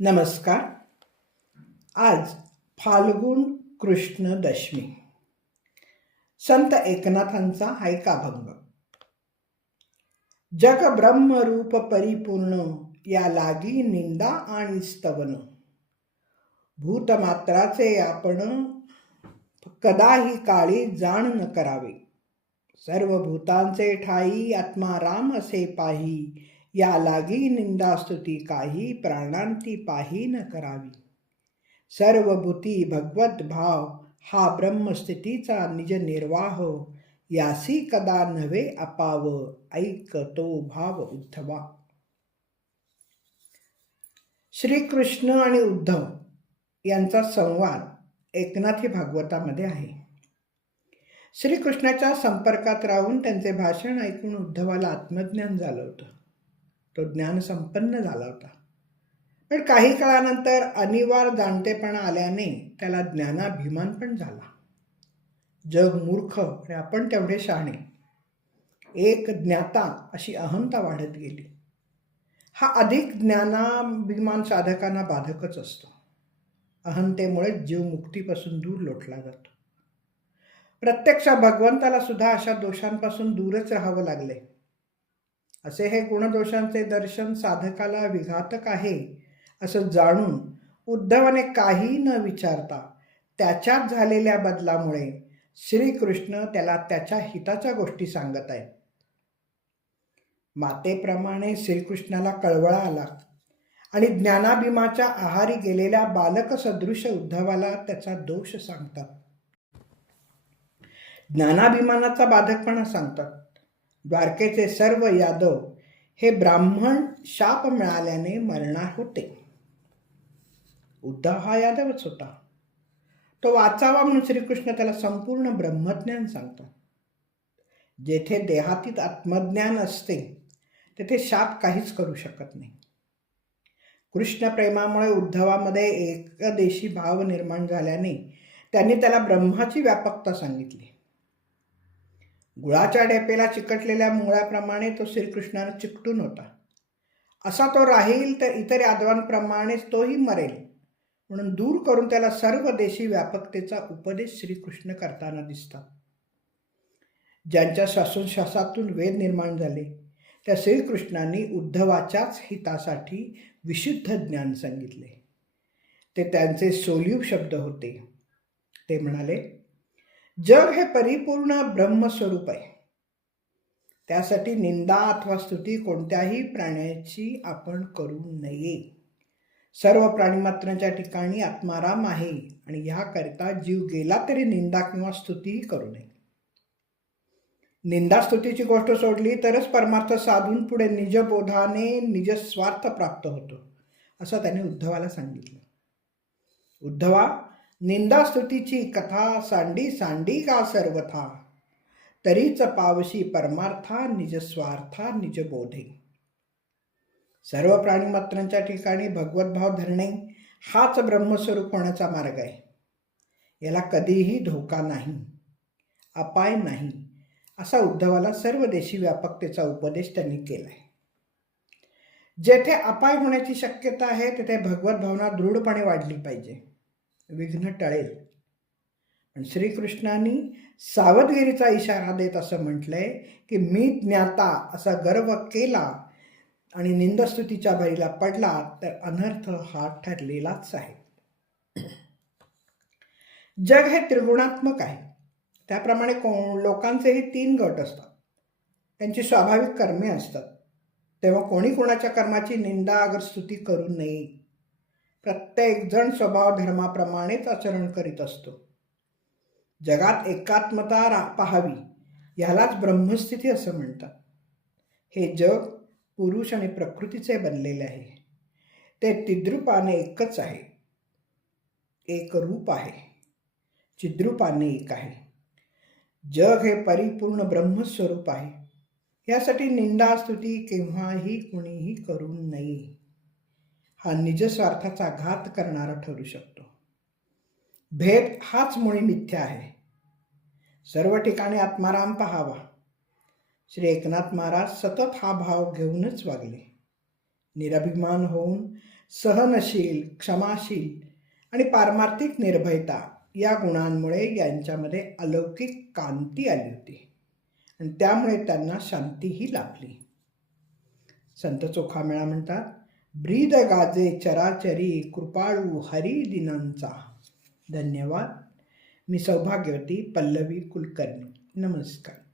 नमस्कार. आज फाल्गुन कृष्ण दशमी संत एकनाथांचा हायका भंग जग ब्रह्मरूप परिपूर्ण या लागी निंदा आणि स्तवन. भूतमात्राचे आपण कदाही काळी जाण न करावे. सर्व भूतांचे ठाई आत्मा राम असे पाही या लागी निंदास्तुती काही प्राणांती पाही न करावी. सर्व भूती भगवत भाव हा ब्रह्मस्थितीचा निज निर्वाह यासी कदा नव्हे अपाव ऐक तो भाव उद्धवा. श्रीकृष्ण आणि उद्धव यांचा संवाद एकनाथी भागवतामध्ये आहे. श्रीकृष्णाच्या संपर्कात राहून त्यांचे भाषण ऐकून उद्धवाला आत्मज्ञान झालं होतं. तो ज्ञान संपन्न झाला होता. पण काही काळानंतर अनिवार्य जाणतेपणा आल्याने त्याला ज्ञानाभिमान पण झाला. जग मूर्ख आणि आपण तेवढे शहाणे. एक ज्ञाता अशी अहंता वाढत गेली. हा अधिक ज्ञानाभिमान साधकांना बाधकच असतो. अहंतेमुळे जीव मुक्तीपासून दूर लोटला जातो. प्रत्यक्ष भगवंताला सुद्धा अशा दोषांपासून दूरच राहावं लागले. असे हे गुणदोषांचे दर्शन साधकाला विघातक आहे असं जाणून उद्धवाने काही न विचारता त्याच्यात झालेल्या बदलामुळे श्रीकृष्ण त्याला त्याच्या हिताच्या गोष्टी सांगत आहेत. मातेप्रमाणे श्रीकृष्णाला कळवळा आला आणि ज्ञानाभिमाच्या आहारी गेलेल्या बालकसदृश उद्धवाला त्याचा दोष सांगतात. ज्ञानाभिमानाचा बाधकपणा सांगतात. द्वारकेचे सर्व यादव हे ब्राह्मण शाप मिळाल्याने मरणार होते. उद्धव हा यादवच होता. तो वाचावा म्हणून श्रीकृष्ण त्याला संपूर्ण ब्रह्मज्ञान सांगतो. जेथे देहातीत आत्मज्ञान असते तेथे शाप काहीच करू शकत नाही. कृष्ण प्रेमामुळे उद्धवामध्ये एकदेशी भाव निर्माण झाल्याने त्यांनी त्याला ब्रह्माची व्यापकता सांगितली. गुळाच्या डेपेला चिकटलेल्या मुळाप्रमाणे तो श्रीकृष्णानं चिकटून होता. असा तो राहील तर इतर यादवांप्रमाणेच तोही मरेल. म्हणून दूर करून त्याला सर्व देशी व्यापकतेचा उपदेश श्रीकृष्ण करताना दिसतात. ज्यांच्या श्वासोच्छ्वासातून वेद निर्माण झाले त्या श्रीकृष्णांनी उद्धवाच्याच हितासाठी विशुद्ध ज्ञान सांगितले. ते त्यांचे सोलिव शब्द होते. ते म्हणाले जग हे परिपूर्ण ब्रह्मस्वरूप आहे. त्यासाठी निंदा अथवा स्तुती कोणत्याही प्राण्याची आपण करू नये. सर्व प्राणीमात्रांच्या ठिकाणी आत्माराम आहे आणि ह्याकरिता जीव गेला तरी निंदा किंवा स्तुतीही करू नये. निंदा स्तुतीची गोष्ट सोडली तरच परमार्थ साधून पुढे निजबोधाने निजस्वार्थ प्राप्त होतो असं त्याने उद्धवाला सांगितलं. उद्धवा निंदास्तुतीची कथा सांडी सांडी का सर्वथा. तरीच पावशी परमार्था निजस्वार्था निजबोधे सर्व प्राणीमात्रांच्या ठिकाणी भगवद्भाव धरणे हाच ब्रह्मस्वरूप होण्याचा मार्ग आहे. याला कधीही धोका नाही अपाय नाही असा उद्धवाला सर्व देशी व्यापकतेचा उपदेश त्यांनी केला आहे जेथे अपाय होण्याची शक्यता आहे तेथे भगवत भावना दृढपणे वाढली पाहिजे. विघ्न टळेल. पण श्रीकृष्णांनी सावधगिरीचा इशारा देत असं म्हटलंय की मी ज्ञाता असा गर्व केला आणि निंदस्तुतीच्या भरीला पडला तर अनर्थ हा ठरलेलाच आहे. जग हे त्रिगुणात्मक आहे. त्याप्रमाणे को लोकांचेही तीन गट असतात. त्यांची स्वाभाविक कर्मे असतात. तेव्हा कोणी कोणाच्या कर्माची निंदा अगर स्तुती करू नये प्रत्येकजण स्वभाव धर्माप्रमाणेच आचरण करीत असतो. जगात एकात्मता रा पाहावी यालाच ब्रह्मस्थिती असं म्हणतात. हे जग पुरुष आणि प्रकृतीचे बनलेले आहे. ते तिद्रुपाने एकच आहे. एक रूप आहे. चिद्रूपाने एक आहे. जग हे परिपूर्ण ब्रह्मस्वरूप आहे. यासाठी निंदा स्तुती केव्हाही कुणीही करू नये हा निजस्वार्थाचा घात करणारा ठरू शकतो. भेद हाच मुळी मिथ्या आहे. सर्व ठिकाणी आत्माराम पहावा. श्री एकनाथ महाराज सतत हा भाव घेऊनच वागले. निराभिमान होऊन सहनशील क्षमाशील आणि पारमार्थिक निर्भयता या गुणांमुळे यांच्यामध्ये अलौकिक कांती आली होती आणि त्यामुळे त्यांना शांतीही लाभली. संत चोखामेळा म्हणतात ब्रीद गाजे चराचरी कृपाळू हरी दिनांचा धन्यवाद. मी सौभाग्यवती पल्लवी कुलकर्णी. नमस्कार.